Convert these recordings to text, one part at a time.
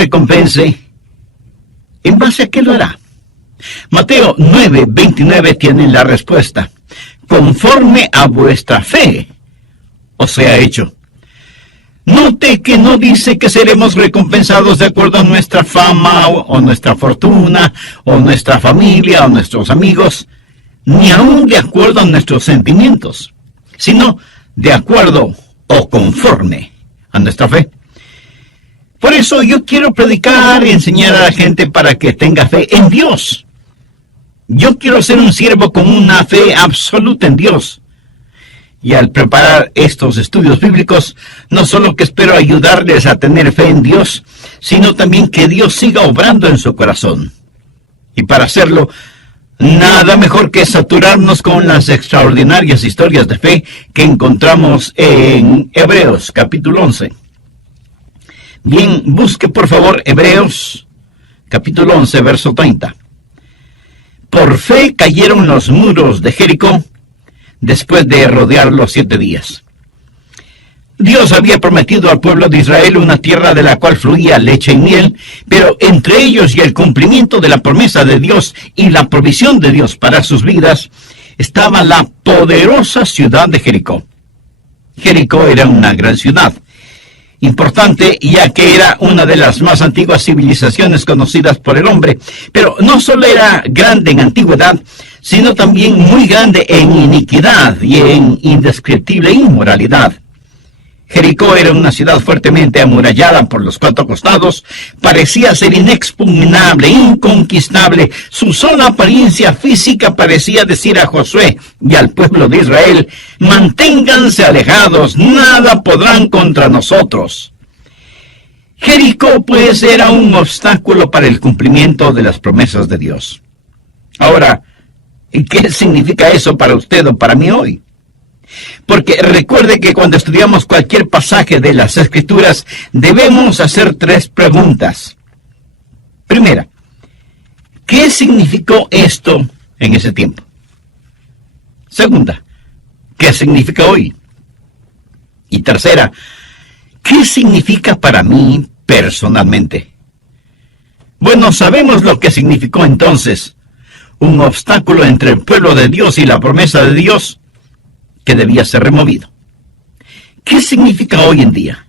recompense, ¿en base a qué lo hará? Mateo 9:29 tiene la respuesta. Conforme a vuestra fe os sea hecho. Note que no dice que seremos recompensados de acuerdo a nuestra fama o nuestra fortuna o nuestra familia o nuestros amigos, ni aún de acuerdo a nuestros sentimientos, sino de acuerdo o conforme a nuestra fe. Por eso yo quiero predicar y enseñar a la gente para que tenga fe en Dios. Yo quiero ser un siervo con una fe absoluta en Dios. Y al preparar estos estudios bíblicos, no solo que espero ayudarles a tener fe en Dios, sino también que Dios siga obrando en su corazón. Y para hacerlo, nada mejor que saturarnos con las extraordinarias historias de fe que encontramos en Hebreos capítulo 11. Bien, busque por favor Hebreos capítulo 11, verso 30. Por fe cayeron los muros de Jericó después de rodearlos 7 días. Dios había prometido al pueblo de Israel una tierra de la cual fluía leche y miel, pero entre ellos y el cumplimiento de la promesa de Dios y la provisión de Dios para sus vidas, estaba la poderosa ciudad de Jericó. Jericó era una gran ciudad, importante ya que era una de las más antiguas civilizaciones conocidas por el hombre, pero no solo era grande en antigüedad, sino también muy grande en iniquidad y en indescriptible inmoralidad. Jericó era una ciudad fuertemente amurallada por los 4 costados, parecía ser inexpugnable, inconquistable. Su sola apariencia física parecía decir a Josué y al pueblo de Israel: manténganse alejados, nada podrán contra nosotros. Jericó, pues, era un obstáculo para el cumplimiento de las promesas de Dios. Ahora, ¿qué significa eso para usted o para mí hoy? Porque recuerde que cuando estudiamos cualquier pasaje de las Escrituras, debemos hacer 3 preguntas. Primera, ¿qué significó esto en ese tiempo? Segunda, ¿qué significa hoy? Y tercera, ¿qué significa para mí personalmente? Bueno, sabemos lo que significó entonces: un obstáculo entre el pueblo de Dios y la promesa de Dios que debía ser removido. ¿Qué significa hoy en día?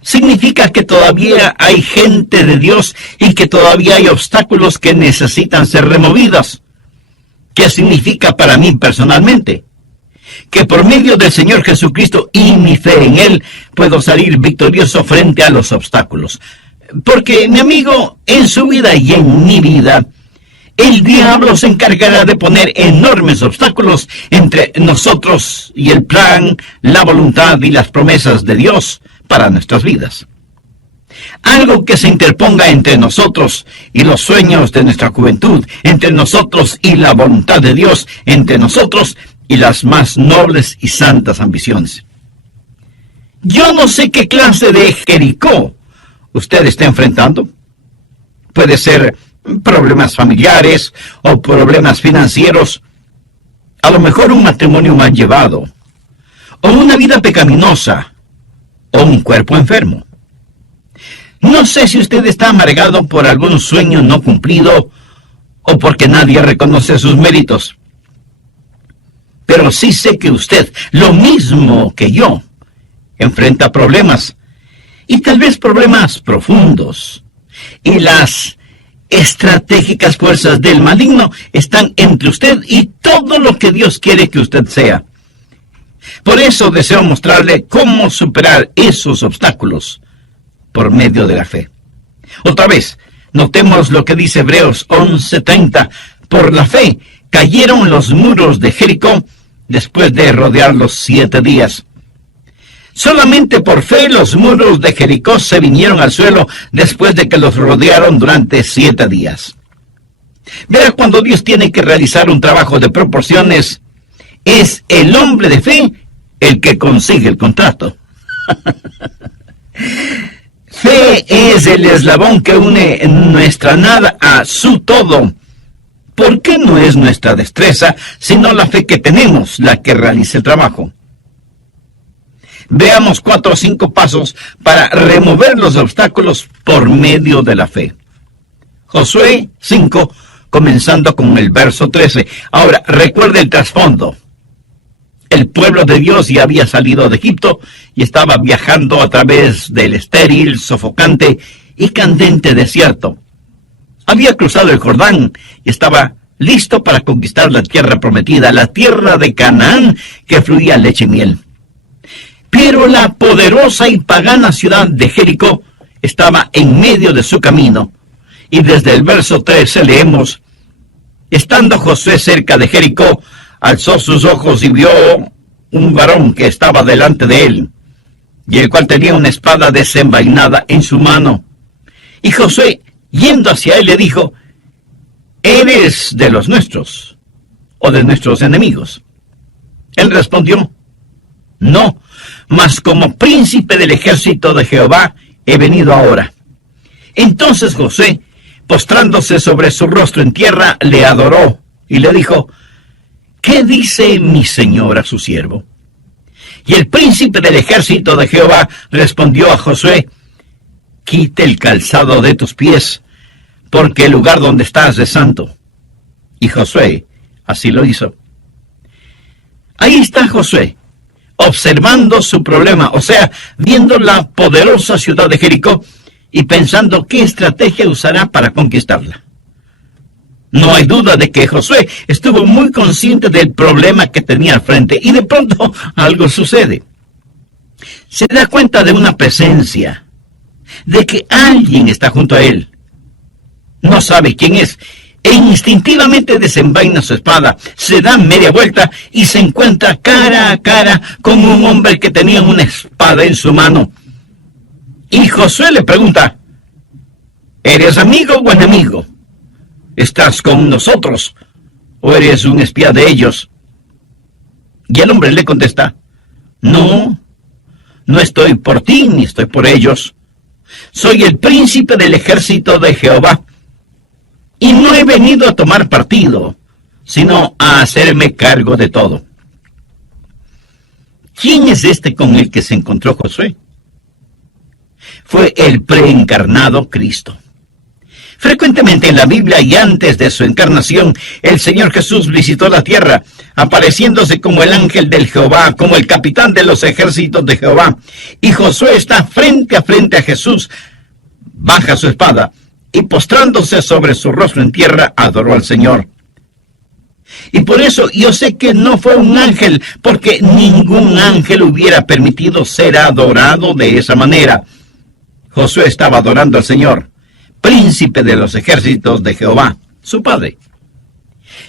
Significa que todavía hay gente de Dios y que todavía hay obstáculos que necesitan ser removidos. ¿Qué significa para mí personalmente? Que por medio del Señor Jesucristo y mi fe en Él, puedo salir victorioso frente a los obstáculos. Porque, mi amigo, en su vida y en mi vida, el diablo se encargará de poner enormes obstáculos entre nosotros y el plan, la voluntad y las promesas de Dios para nuestras vidas. Algo que se interponga entre nosotros y los sueños de nuestra juventud, entre nosotros y la voluntad de Dios, entre nosotros y las más nobles y santas ambiciones. Yo no sé qué clase de Jericó usted está enfrentando. Puede ser problemas familiares o problemas financieros, a lo mejor un matrimonio mal llevado, o una vida pecaminosa, o un cuerpo enfermo. No sé si usted está amargado por algún sueño no cumplido o porque nadie reconoce sus méritos. Pero sí sé que usted, lo mismo que yo, enfrenta problemas, y tal vez problemas profundos, y las estratégicas fuerzas del maligno están entre usted y todo lo que Dios quiere que usted sea. Por eso deseo mostrarle cómo superar esos obstáculos por medio de la fe. Otra vez, notemos lo que dice Hebreos 11:30. Por la fe cayeron los muros de Jericó después de rodearlos 7 días. Solamente por fe los muros de Jericó se vinieron al suelo después de que los rodearon durante 7 días. Verá, cuando Dios tiene que realizar un trabajo de proporciones, es el hombre de fe el que consigue el contrato. Fe es el eslabón que une nuestra nada a su todo. ¿Por qué no es nuestra destreza, sino la fe que tenemos la que realiza el trabajo? Veamos 4 o 5 pasos para remover los obstáculos por medio de la fe. Josué 5, comenzando con el verso 13. Ahora, recuerde el trasfondo. El pueblo de Dios ya había salido de Egipto y estaba viajando a través del estéril, sofocante y candente desierto. Había cruzado el Jordán y estaba listo para conquistar la tierra prometida, la tierra de Canaán, que fluía leche y miel. Pero la poderosa y pagana ciudad de Jericó estaba en medio de su camino. Y desde el verso 13 leemos: estando Josué cerca de Jericó, alzó sus ojos y vio un varón que estaba delante de él, y el cual tenía una espada desenvainada en su mano. Y Josué, yendo hacia él, le dijo: ¿eres de los nuestros o de nuestros enemigos? Él respondió: no, mas como príncipe del ejército de Jehová he venido ahora. Entonces Josué, postrándose sobre su rostro en tierra, le adoró y le dijo: ¿qué dice mi señor a su siervo? Y el príncipe del ejército de Jehová respondió a Josué: quite el calzado de tus pies, porque el lugar donde estás es santo. Y Josué así lo hizo. Ahí está Josué, observando su problema, o sea, viendo la poderosa ciudad de Jericó y pensando qué estrategia usará para conquistarla. No hay duda de que Josué estuvo muy consciente del problema que tenía al frente, y de pronto algo sucede. Se da cuenta de una presencia, de que alguien está junto a él. No sabe quién es, e instintivamente desenvaina su espada, se da media vuelta y se encuentra cara a cara con un hombre que tenía una espada en su mano. Y Josué le pregunta: ¿eres amigo o enemigo? ¿Estás con nosotros o eres un espía de ellos? Y el hombre le contesta: no, no estoy por ti ni estoy por ellos. Soy el príncipe del ejército de Jehová, y no he venido a tomar partido, sino a hacerme cargo de todo. ¿Quién es este con el que se encontró Josué? Fue el preencarnado Cristo. Frecuentemente en la Biblia y antes de su encarnación, el Señor Jesús visitó la tierra, apareciéndose como el ángel del Jehová, como el capitán de los ejércitos de Jehová. Y Josué está frente a Jesús, baja su espada y postrándose sobre su rostro en tierra, adoró al Señor. Y por eso yo sé que no fue un ángel, porque ningún ángel hubiera permitido ser adorado de esa manera. Josué estaba adorando al Señor, príncipe de los ejércitos de Jehová, su padre.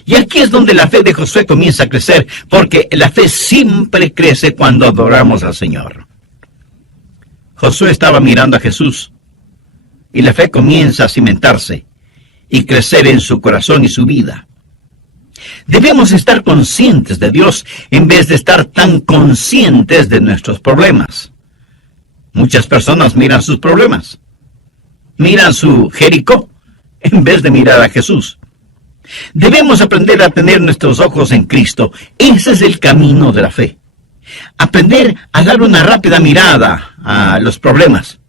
Y aquí es donde la fe de Josué comienza a crecer, porque la fe siempre crece cuando adoramos al Señor. Josué estaba mirando a Jesús, y la fe comienza a cimentarse y crecer en su corazón y su vida. Debemos estar conscientes de Dios en vez de estar tan conscientes de nuestros problemas. Muchas personas miran sus problemas, miran su Jericó, en vez de mirar a Jesús. Debemos aprender a tener nuestros ojos en Cristo. Ese es el camino de la fe. Aprender a dar una rápida mirada a los problemas,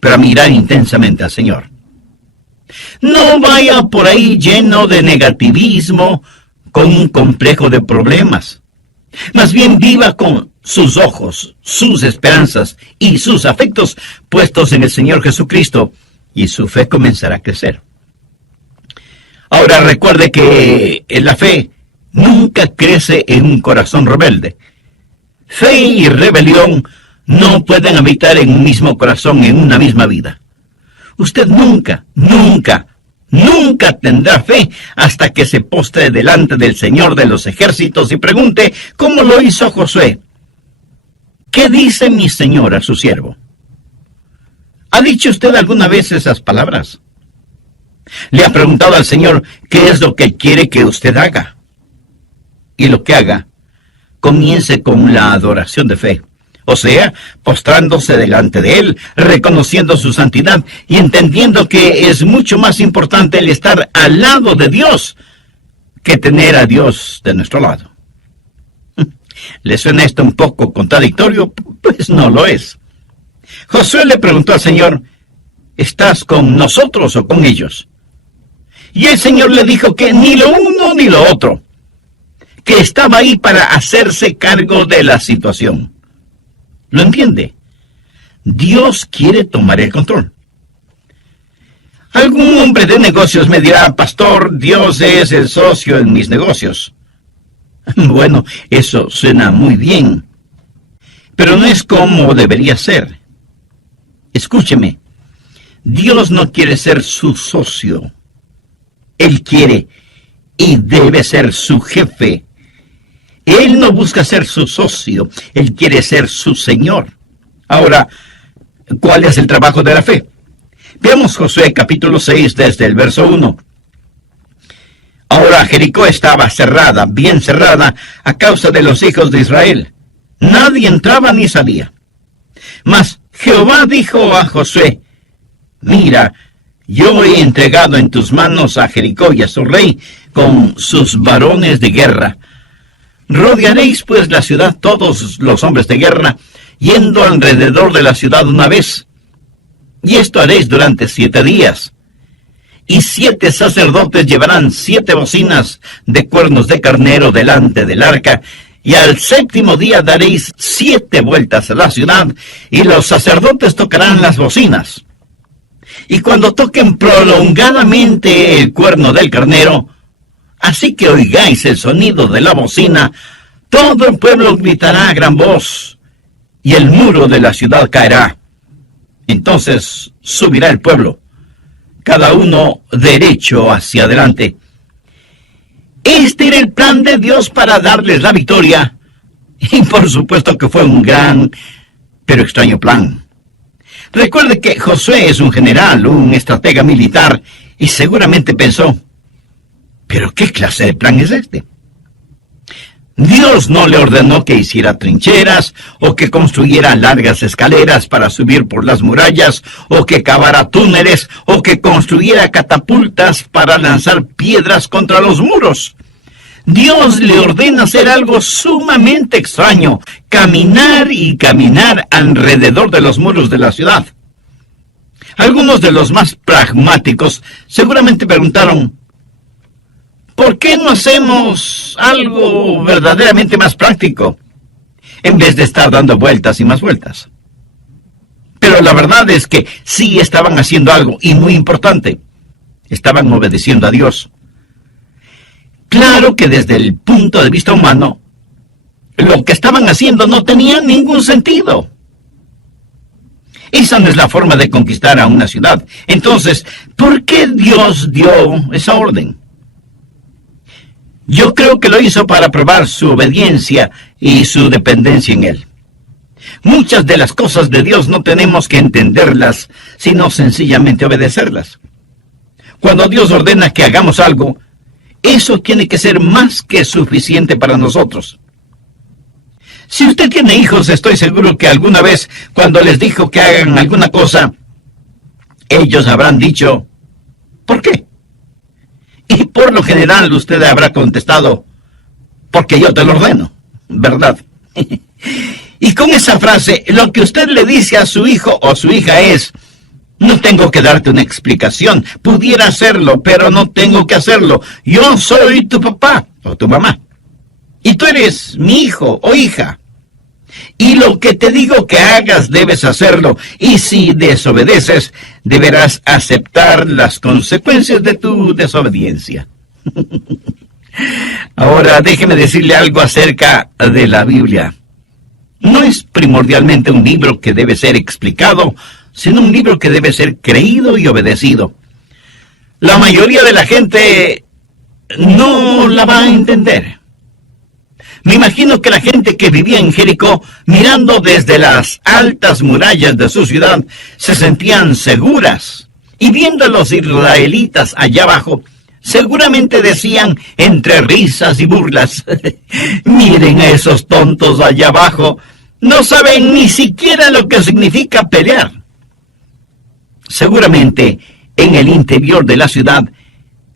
pero a mirar intensamente al Señor. No vaya por ahí lleno de negativismo, con un complejo de problemas. Más bien viva con sus ojos, sus esperanzas y sus afectos puestos en el Señor Jesucristo, y su fe comenzará a crecer. Ahora recuerde que la fe nunca crece en un corazón rebelde. Fe y rebelión no pueden habitar en un mismo corazón, en una misma vida. Usted nunca tendrá fe hasta que se postre delante del Señor de los ejércitos y pregunte, ¿cómo lo hizo Josué? ¿Qué dice mi Señor a su siervo? ¿Ha dicho usted alguna vez esas palabras? ¿Le ha preguntado al Señor qué es lo que quiere que usted haga? Y lo que haga, comience con la adoración de fe. O sea, postrándose delante de Él, reconociendo su santidad y entendiendo que es mucho más importante el estar al lado de Dios que tener a Dios de nuestro lado. ¿Le suena esto un poco contradictorio? Pues no lo es. Josué le preguntó al Señor, ¿estás con nosotros o con ellos? Y el Señor le dijo que ni lo uno ni lo otro, que estaba ahí para hacerse cargo de la situación. ¿Lo entiende? Dios quiere tomar el control. Algún hombre de negocios me dirá, pastor, Dios es el socio en mis negocios. Bueno, eso suena muy bien, pero no es como debería ser. Escúcheme, Dios no quiere ser su socio. Él quiere y debe ser su jefe. Él no busca ser su socio, Él quiere ser su Señor. Ahora, ¿cuál es el trabajo de la fe? Veamos Josué capítulo 6 desde el verso 1. Ahora Jericó estaba cerrada, bien cerrada, a causa de los hijos de Israel. Nadie entraba ni salía. Mas Jehová dijo a Josué, mira, yo he entregado en tus manos a Jericó y a su rey con sus varones de guerra. Rodearéis pues la ciudad todos los hombres de guerra, yendo alrededor de la ciudad una vez. Y esto haréis durante 7 días. Y 7 sacerdotes llevarán 7 bocinas de cuernos de carnero delante del arca, y al 7º día daréis 7 vueltas a la ciudad, y los sacerdotes tocarán las bocinas. Y cuando toquen prolongadamente el cuerno del carnero, así que oigáis el sonido de la bocina, todo el pueblo gritará a gran voz, y el muro de la ciudad caerá. Entonces subirá el pueblo, cada uno derecho hacia adelante. Este era el plan de Dios para darles la victoria, y por supuesto que fue un gran, pero extraño plan. Recuerde que Josué es un general, un estratega militar, y seguramente pensó, ¿pero qué clase de plan es este? Dios no le ordenó que hiciera trincheras, o que construyera largas escaleras para subir por las murallas, o que cavara túneles, o que construyera catapultas para lanzar piedras contra los muros. Dios le ordena hacer algo sumamente extraño, caminar y caminar alrededor de los muros de la ciudad. Algunos de los más pragmáticos seguramente preguntaron, ¿por qué no hacemos algo verdaderamente más práctico, en vez de estar dando vueltas y más vueltas? Pero la verdad es que sí estaban haciendo algo, y muy importante. Estaban obedeciendo a Dios. Claro que desde el punto de vista humano, lo que estaban haciendo no tenía ningún sentido. Esa no es la forma de conquistar a una ciudad. Entonces, ¿por qué Dios dio esa orden? Yo creo que lo hizo para probar su obediencia y su dependencia en Él. Muchas de las cosas de Dios no tenemos que entenderlas, sino sencillamente obedecerlas. Cuando Dios ordena que hagamos algo, eso tiene que ser más que suficiente para nosotros. Si usted tiene hijos, estoy seguro que alguna vez, cuando les dijo que hagan alguna cosa, ellos habrán dicho, ¿por qué? Y por lo general usted habrá contestado, porque yo te lo ordeno, ¿verdad? Y con esa frase, lo que usted le dice a su hijo o su hija es, no tengo que darte una explicación, pudiera hacerlo, pero no tengo que hacerlo. Yo soy tu papá o tu mamá, y tú eres mi hijo o hija. Y lo que te digo que hagas, debes hacerlo. Y si desobedeces, deberás aceptar las consecuencias de tu desobediencia. Ahora, déjeme decirle algo acerca de la Biblia. No es primordialmente un libro que debe ser explicado, sino un libro que debe ser creído y obedecido. La mayoría de la gente no la va a entender. Me imagino que la gente que vivía en Jericó, mirando desde las altas murallas de su ciudad, se sentían seguras. Y viendo a los israelitas allá abajo, seguramente decían entre risas y burlas, miren a esos tontos allá abajo, no saben ni siquiera lo que significa pelear. Seguramente en el interior de la ciudad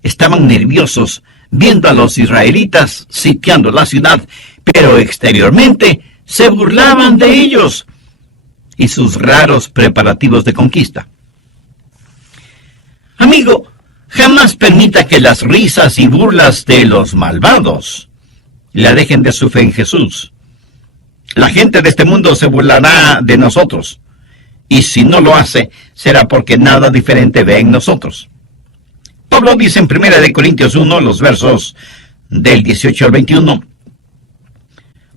estaban nerviosos, viendo a los israelitas sitiando la ciudad, pero exteriormente se burlaban de ellos y sus raros preparativos de conquista. Amigo, jamás permita que las risas y burlas de los malvados le alejen de su fe en Jesús. La gente de este mundo se burlará de nosotros, y si no lo hace, será porque nada diferente ve en nosotros. Pablo dice en 1 Corintios 1, los versos del 18 al 21,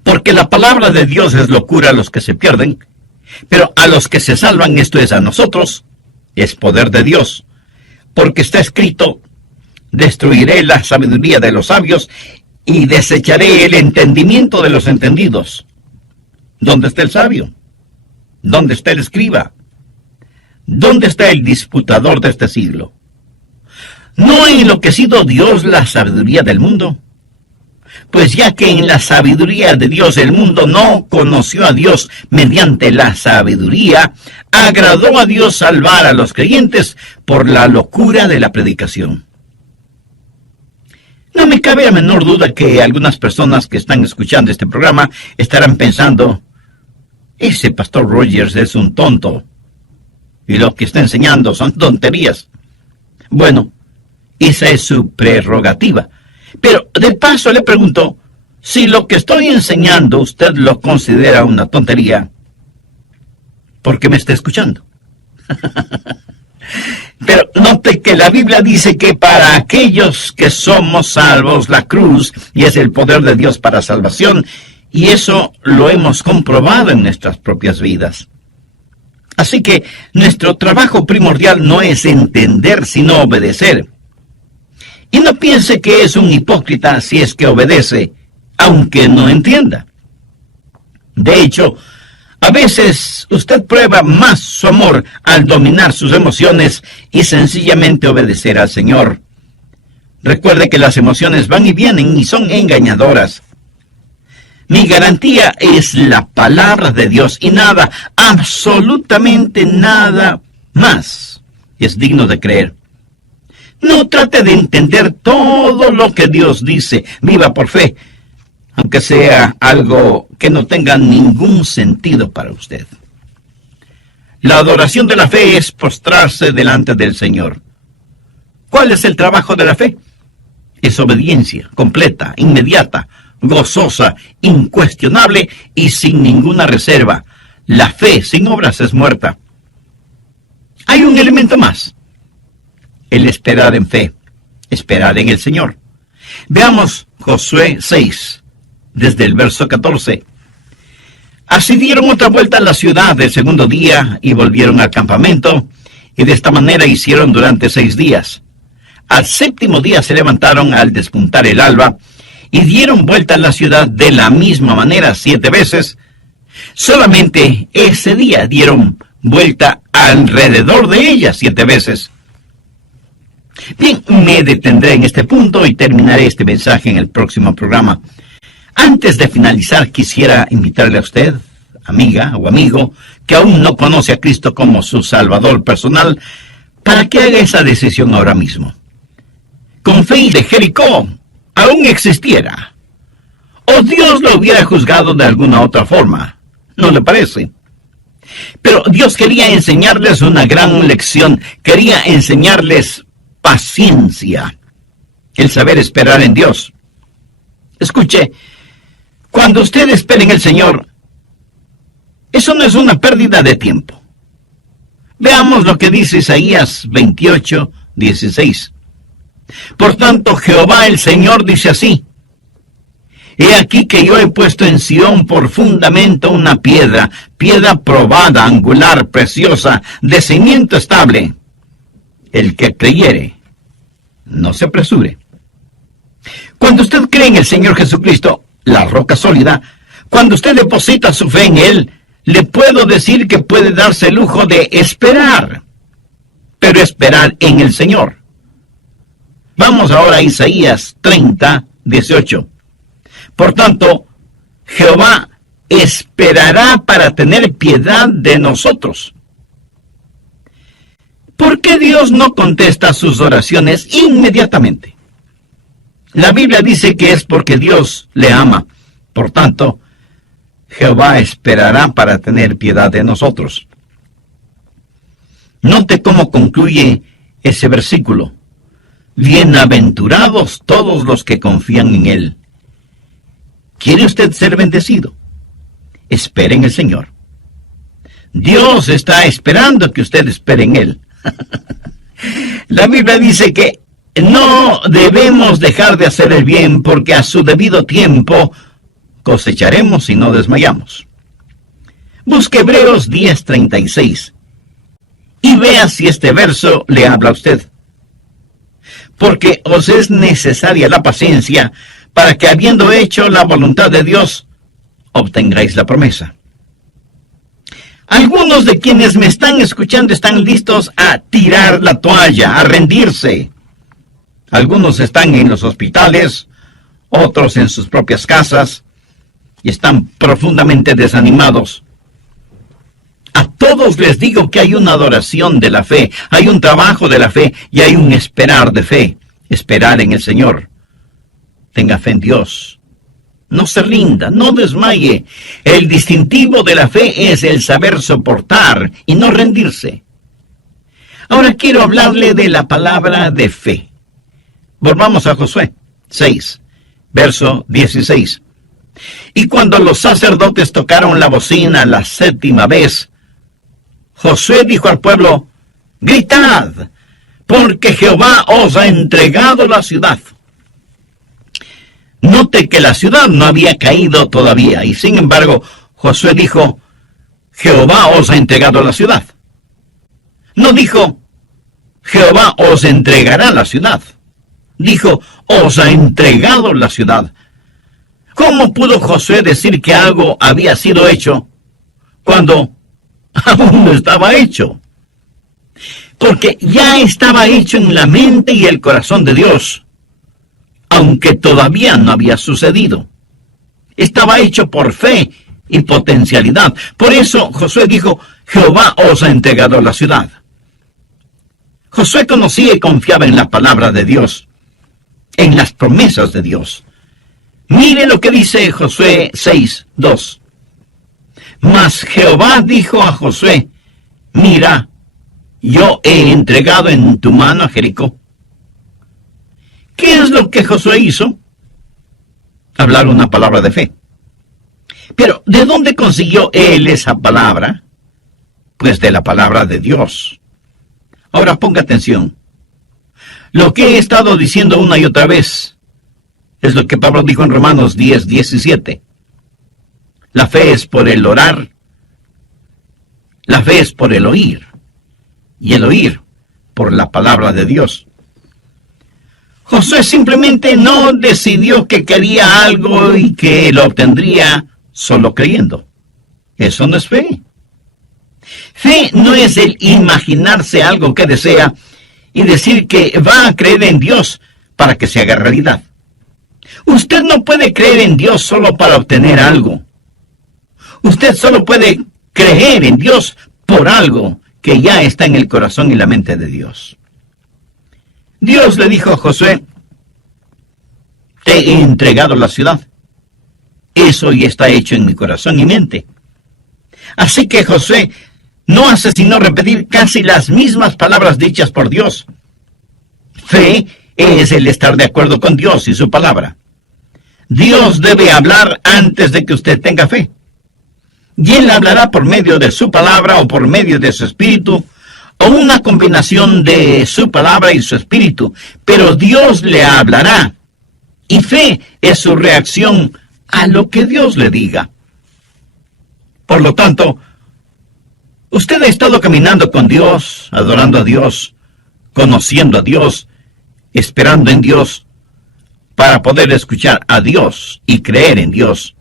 porque la palabra de Dios es locura a los que se pierden, pero a los que se salvan, esto es a nosotros, es poder de Dios. Porque está escrito, destruiré la sabiduría de los sabios y desecharé el entendimiento de los entendidos. ¿Dónde está el sabio? ¿Dónde está el escriba? ¿Dónde está el disputador de este siglo? ¿No ha enloquecido Dios la sabiduría del mundo? Pues ya que en la sabiduría de Dios el mundo no conoció a Dios mediante la sabiduría, agradó a Dios salvar a los creyentes por la locura de la predicación. No me cabe la menor duda que algunas personas que están escuchando este programa estarán pensando, ese pastor Rogers es un tonto y lo que está enseñando son tonterías. Bueno, esa es su prerrogativa. Pero de paso le pregunto, si lo que estoy enseñando usted lo considera una tontería, ¿por qué me está escuchando? Pero note que la Biblia dice que para aquellos que somos salvos, la cruz y es el poder de Dios para salvación, y eso lo hemos comprobado en nuestras propias vidas. Así que nuestro trabajo primordial no es entender, sino obedecer. Y no piense que es un hipócrita si es que obedece, aunque no entienda. De hecho, a veces usted prueba más su amor al dominar sus emociones y sencillamente obedecer al Señor. Recuerde que las emociones van y vienen y son engañadoras. Mi garantía es la palabra de Dios y nada, absolutamente nada más es digno de creer. No trate de entender todo lo que Dios dice. Viva por fe, aunque sea algo que no tenga ningún sentido para usted. La adoración de la fe es postrarse delante del Señor. ¿Cuál es el trabajo de la fe? Es obediencia completa, inmediata, gozosa, incuestionable y sin ninguna reserva. La fe sin obras es muerta. Hay un elemento más. El esperar en fe, esperar en el Señor. Veamos Josué 6, desde el verso 14. Así dieron otra vuelta a la ciudad el segundo día y volvieron al campamento, y de esta manera hicieron durante 6 días. Al séptimo día se levantaron al despuntar el alba, y dieron vuelta a la ciudad de la misma manera 7 veces. Solamente ese día dieron vuelta alrededor de ella 7 veces. Bien, me detendré en este punto y terminaré este mensaje en el próximo programa. Antes de finalizar, quisiera invitarle a usted, amiga o amigo, que aún no conoce a Cristo como su Salvador personal, para que haga esa decisión ahora mismo. Con fe de Jericó aún existiera, o Dios lo hubiera juzgado de alguna otra forma, ¿no le parece? Pero Dios quería enseñarles una gran lección, quería enseñarles paciencia, el saber esperar en Dios. Escuche, cuando usted espera en el Señor, eso no es una pérdida de tiempo. Veamos lo que dice Isaías 28, 16. Por tanto, Jehová el Señor dice así: He aquí que yo he puesto en Sión por fundamento una piedra, piedra probada, angular, preciosa, de cimiento estable. El que creyere, no se apresure. Cuando usted cree en el Señor Jesucristo, la roca sólida, cuando usted deposita su fe en Él, le puedo decir que puede darse el lujo de esperar, pero esperar en el Señor. Vamos ahora a Isaías 30, 18. Por tanto, Jehová esperará para tener piedad de nosotros. ¿Por qué Dios no contesta sus oraciones inmediatamente? La Biblia dice que es porque Dios le ama. Por tanto, Jehová esperará para tener piedad de nosotros. Note cómo concluye ese versículo. Bienaventurados todos los que confían en Él. ¿Quiere usted ser bendecido? Espere en el Señor. Dios está esperando que usted espere en Él. La Biblia dice que no debemos dejar de hacer el bien, porque a su debido tiempo cosecharemos si no desmayamos. Busque Hebreos 10:36 y vea si este verso le habla a usted. Porque os es necesaria la paciencia para que, habiendo hecho la voluntad de Dios, obtengáis la promesa. Algunos de quienes me están escuchando están listos a tirar la toalla, a rendirse. Algunos están en los hospitales, otros en sus propias casas, y están profundamente desanimados. A todos les digo que hay una adoración de la fe, hay un trabajo de la fe y hay un esperar de fe, esperar en el Señor. Tenga fe en Dios. No se rinda, no desmaye. El distintivo de la fe es el saber soportar y no rendirse. Ahora quiero hablarle de la palabra de fe. Volvamos a Josué 6, verso 16. Y cuando los sacerdotes tocaron la bocina la 7ª vez, Josué dijo al pueblo: gritad, porque Jehová os ha entregado la ciudad. Note que la ciudad no había caído todavía, y sin embargo, Josué dijo: Jehová os ha entregado la ciudad. No dijo: Jehová os entregará la ciudad. Dijo: os ha entregado la ciudad. ¿Cómo pudo Josué decir que algo había sido hecho cuando aún no estaba hecho? Porque ya estaba hecho en la mente y el corazón de Dios, aunque todavía no había sucedido. Estaba hecho por fe y potencialidad. Por eso Josué dijo: Jehová os ha entregado la ciudad. Josué conocía y confiaba en la palabra de Dios, en las promesas de Dios. Mire lo que dice Josué 6:2. Mas Jehová dijo a Josué: mira, yo he entregado en tu mano a Jericó. ¿Qué es lo que Josué hizo? Hablar una palabra de fe. Pero, ¿de dónde consiguió él esa palabra? Pues de la palabra de Dios. Ahora ponga atención. Lo que he estado diciendo una y otra vez es lo que Pablo dijo en Romanos 10:17. La fe es por el orar. La fe es por el oír. Y el oír por la palabra de Dios. Josué simplemente no decidió que quería algo y que lo obtendría solo creyendo. Eso no es fe. Fe no es el imaginarse algo que desea y decir que va a creer en Dios para que se haga realidad. Usted no puede creer en Dios solo para obtener algo. Usted solo puede creer en Dios por algo que ya está en el corazón y la mente de Dios. Dios le dijo a Josué: te he entregado la ciudad. Eso ya está hecho en mi corazón y mente. Así que Josué no hace sino repetir casi las mismas palabras dichas por Dios. Fe es el estar de acuerdo con Dios y su palabra. Dios debe hablar antes de que usted tenga fe. Y Él hablará por medio de su palabra o por medio de su espíritu, o una combinación de su palabra y su espíritu. Pero Dios le hablará. Y fe es su reacción a lo que Dios le diga. Por lo tanto, usted ha estado caminando con Dios, adorando a Dios, conociendo a Dios, esperando en Dios, para poder escuchar a Dios y creer en Dios.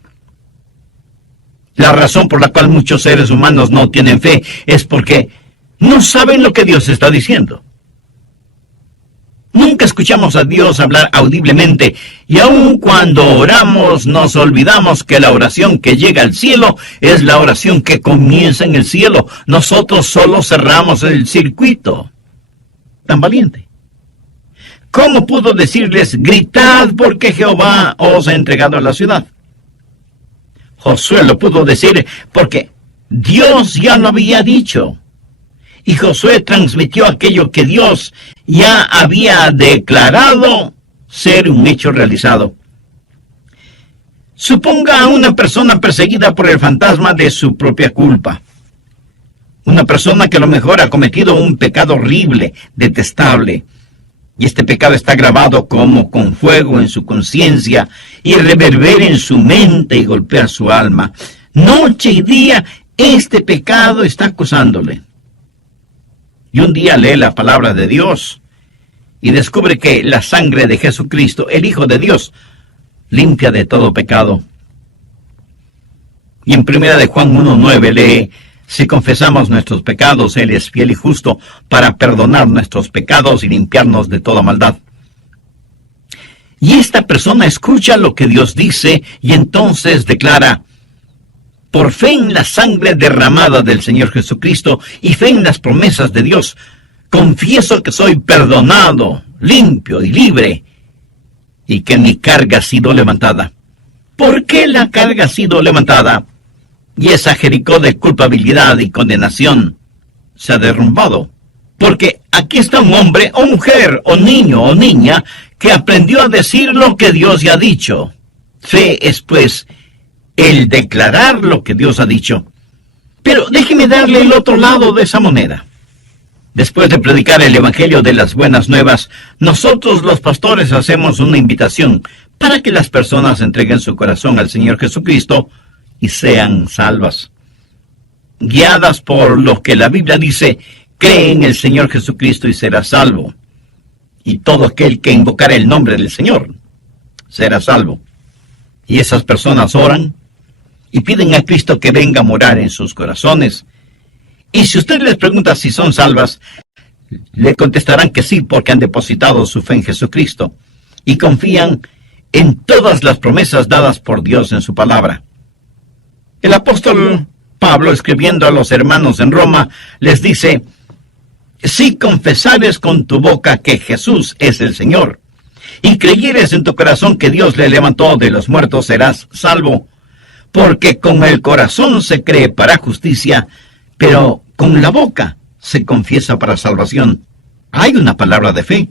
La razón por la cual muchos seres humanos no tienen fe es porque no saben lo que Dios está diciendo. Nunca escuchamos a Dios hablar audiblemente, y aun cuando oramos nos olvidamos que la oración que llega al cielo es la oración que comienza en el cielo. Nosotros solo cerramos el circuito. Tan valiente. ¿cómo pudo decirles, gritad porque Jehová os ha entregado la ciudad? Josué lo pudo decir porque Dios ya lo había dicho. Y Josué transmitió aquello que Dios ya había declarado ser un hecho realizado. Suponga a una persona perseguida por el fantasma de su propia culpa. Una persona que a lo mejor ha cometido un pecado horrible, detestable. Y este pecado está grabado como con fuego en su conciencia y reverbera en su mente y golpea su alma. Noche y día, este pecado está acusándole. Y un día lee la palabra de Dios y descubre que la sangre de Jesucristo, el Hijo de Dios, limpia de todo pecado. Y en 1 de Juan 1:9 lee, si confesamos nuestros pecados, Él es fiel y justo para perdonar nuestros pecados y limpiarnos de toda maldad. Y esta persona escucha lo que Dios dice y entonces declara, por fe en la sangre derramada del Señor Jesucristo y fe en las promesas de Dios, confieso que soy perdonado, limpio y libre, y que mi carga ha sido levantada. ¿Por qué la carga ha sido levantada? Y esa Jericó de culpabilidad y condenación se ha derrumbado. Porque aquí está un hombre o mujer o niño o niña que aprendió a decir lo que Dios ya ha dicho. Fe es pues el declarar lo que Dios ha dicho. Pero déjeme darle el otro lado de esa moneda. Después de predicar el Evangelio de las Buenas Nuevas, nosotros los pastores hacemos una invitación para que las personas entreguen su corazón al Señor Jesucristo y sean salvas. Guiadas por lo que la Biblia dice, cree en el Señor Jesucristo y será salvo. Y todo aquel que invocará el nombre del Señor será salvo. Y esas personas oran y piden a Cristo que venga a morar en sus corazones. Y si usted les pregunta si son salvas, le contestarán que sí, porque han depositado su fe en Jesucristo y confían en todas las promesas dadas por Dios en su palabra. El apóstol Pablo, escribiendo a los hermanos en Roma, les dice, si confesares con tu boca que Jesús es el Señor, y creyeres en tu corazón que Dios le levantó de los muertos, serás salvo, porque con el corazón se cree para justicia, pero con la boca se confiesa para salvación. Hay una palabra de fe.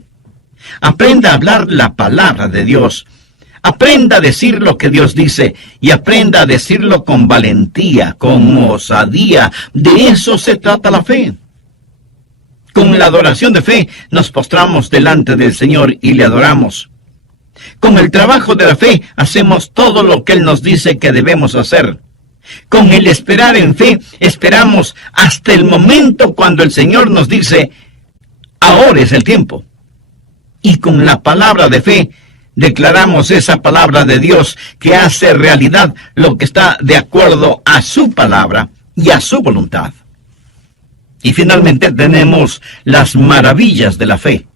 Aprenda a hablar la palabra de Dios. Aprenda a decir lo que Dios dice y aprenda a decirlo con valentía, con osadía. De eso se trata la fe. Con la adoración de fe nos postramos delante del Señor y le adoramos. Con el trabajo de la fe hacemos todo lo que Él nos dice que debemos hacer. Con el esperar en fe, esperamos hasta el momento cuando el Señor nos dice, ahora es el tiempo. Y con la palabra de fe, declaramos esa palabra de Dios que hace realidad lo que está de acuerdo a su palabra y a su voluntad. Y finalmente tenemos las maravillas de la fe.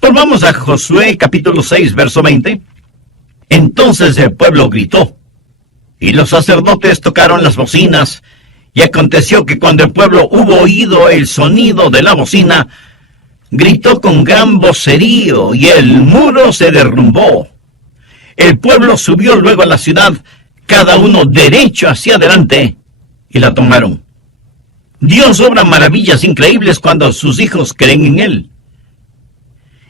Volvamos a Josué capítulo 6, verso 20. Entonces el pueblo gritó, y los sacerdotes tocaron las bocinas, y aconteció que cuando el pueblo hubo oído el sonido de la bocina, gritó con gran vocerío, y el muro se derrumbó. El pueblo subió luego a la ciudad, cada uno derecho hacia adelante, y la tomaron. Dios obra maravillas increíbles cuando sus hijos creen en Él.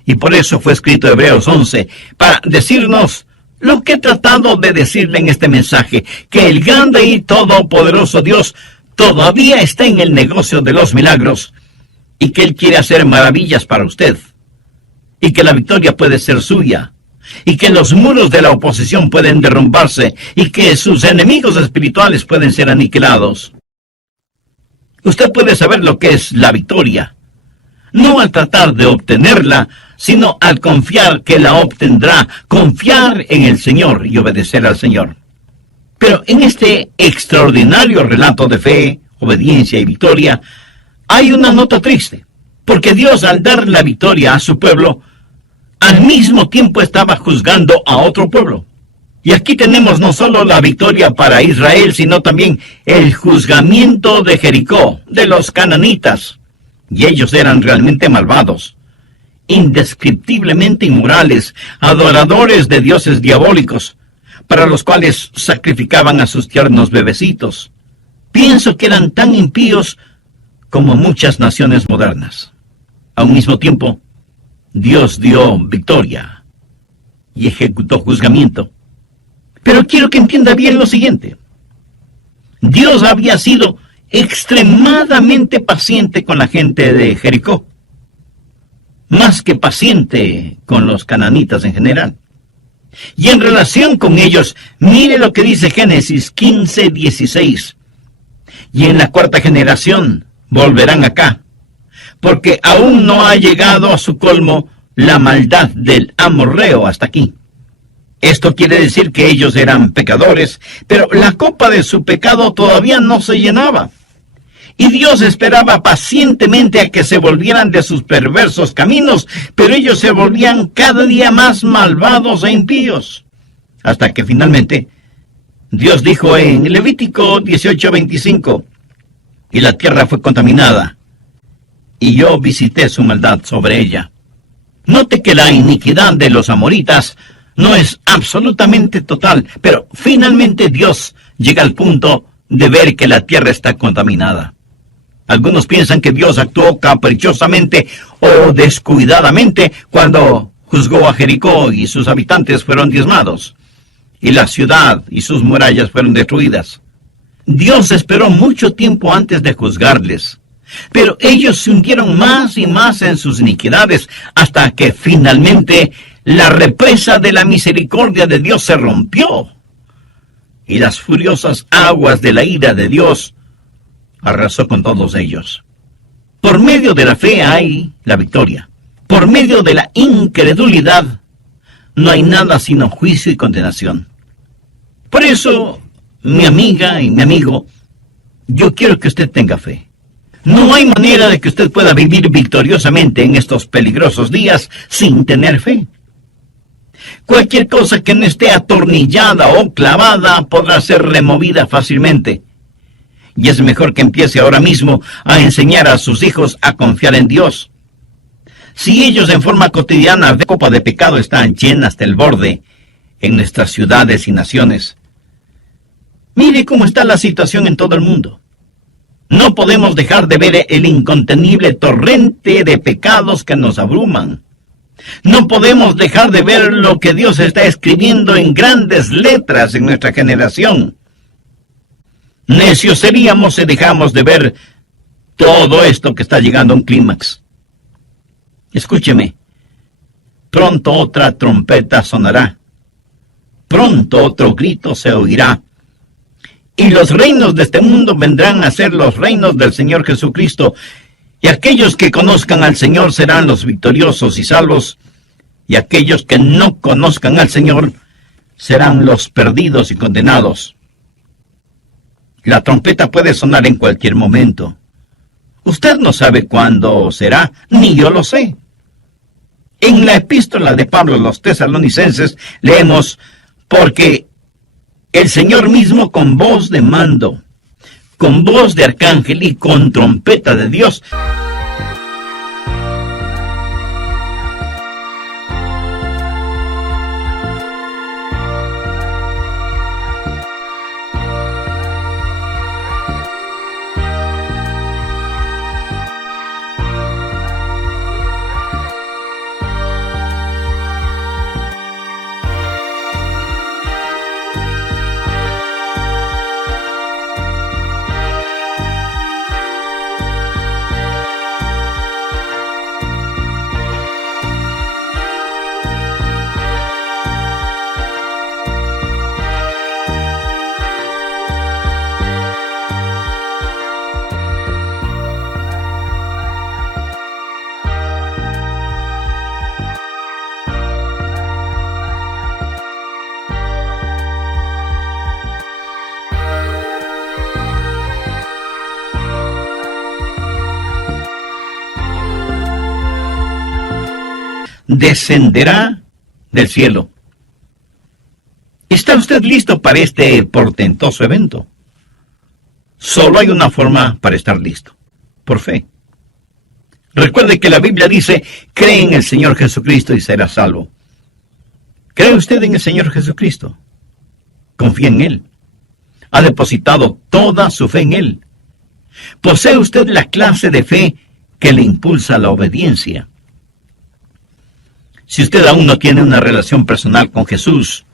Y por eso fue escrito Hebreos 11, para decirnos lo que he tratado de decirle en este mensaje, que el grande y todopoderoso Dios todavía está en el negocio de los milagros, y que Él quiere hacer maravillas para usted, y que la victoria puede ser suya, y que los muros de la oposición pueden derrumbarse, y que sus enemigos espirituales pueden ser aniquilados. Usted puede saber lo que es la victoria, no al tratar de obtenerla, sino al confiar que la obtendrá, confiar en el Señor y obedecer al Señor. Pero en este extraordinario relato de fe, obediencia y victoria, hay una nota triste, porque Dios, al dar la victoria a su pueblo, al mismo tiempo estaba juzgando a otro pueblo. Y aquí tenemos no solo la victoria para Israel, sino también el juzgamiento de Jericó, de los cananitas. Y ellos eran realmente malvados. indescriptiblemente inmorales, adoradores de dioses diabólicos, para los cuales sacrificaban a sus tiernos bebecitos. Pienso que eran tan impíos como muchas naciones modernas. A un mismo tiempo, Dios dio victoria y ejecutó juzgamiento. Pero quiero que entienda bien lo siguiente. Dios había sido extremadamente paciente con la gente de Jericó, más que paciente con los cananitas en general. Y en relación con ellos, mire lo que dice Génesis 15:16. Y en la cuarta generación volverán acá, porque aún no ha llegado a su colmo la maldad del amorreo hasta aquí. Esto quiere decir que ellos eran pecadores, pero la copa de su pecado todavía no se llenaba. Y Dios esperaba pacientemente a que se volvieran de sus perversos caminos, pero ellos se volvían cada día más malvados e impíos. Hasta que finalmente Dios dijo en Levítico 18:25, y la tierra fue contaminada, y yo visité su maldad sobre ella. Note que la iniquidad de los amoritas no es absolutamente total, pero finalmente Dios llega al punto de ver que la tierra está contaminada. Algunos piensan que Dios actuó caprichosamente o descuidadamente cuando juzgó a Jericó y sus habitantes fueron diezmados, y la ciudad y sus murallas fueron destruidas. Dios esperó mucho tiempo antes de juzgarles, pero ellos se hundieron más y más en sus iniquidades hasta que finalmente la represa de la misericordia de Dios se rompió y las furiosas aguas de la ira de Dios arrasó con todos ellos. Por medio de la fe hay la victoria. Por medio de la incredulidad no hay nada sino juicio y condenación. Por eso, mi amiga y mi amigo, yo quiero que usted tenga fe. No hay manera de que usted pueda vivir victoriosamente en estos peligrosos días sin tener fe. Cualquier cosa que no esté atornillada o clavada podrá ser removida fácilmente. Y es mejor que empiece ahora mismo a enseñar a sus hijos a confiar en Dios. Si ellos en forma cotidiana ven que la copa de pecado está llena hasta el borde en nuestras ciudades y naciones, mire cómo está la situación en todo el mundo. No podemos dejar de ver el incontenible torrente de pecados que nos abruman. No podemos dejar de ver lo que Dios está escribiendo en grandes letras en nuestra generación. Necios seríamos si dejamos de ver todo esto que está llegando a un clímax. Escúcheme, pronto otra trompeta sonará, pronto otro grito se oirá, y los reinos de este mundo vendrán a ser los reinos del Señor Jesucristo, y aquellos que conozcan al Señor serán los victoriosos y salvos, y aquellos que no conozcan al Señor serán los perdidos y condenados. La trompeta puede sonar en cualquier momento. Usted no sabe cuándo será, ni yo lo sé. En la epístola de Pablo a los tesalonicenses leemos, porque el Señor mismo con voz de mando, con voz de arcángel y con trompeta de Dios, descenderá del cielo. ¿Está usted listo para este portentoso evento? Solo hay una forma para estar listo: por fe. Recuerde que la Biblia dice, cree en el Señor Jesucristo y serás salvo. ¿Cree usted en el Señor Jesucristo? Confía en Él. Ha depositado toda su fe en Él. ¿Posee usted la clase de fe que le impulsa a la obediencia? Si usted aún no tiene una relación personal con Jesús,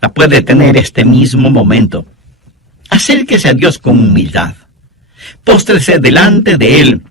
la puede tener este mismo momento. Acérquese a Dios con humildad. Póstrese delante de Él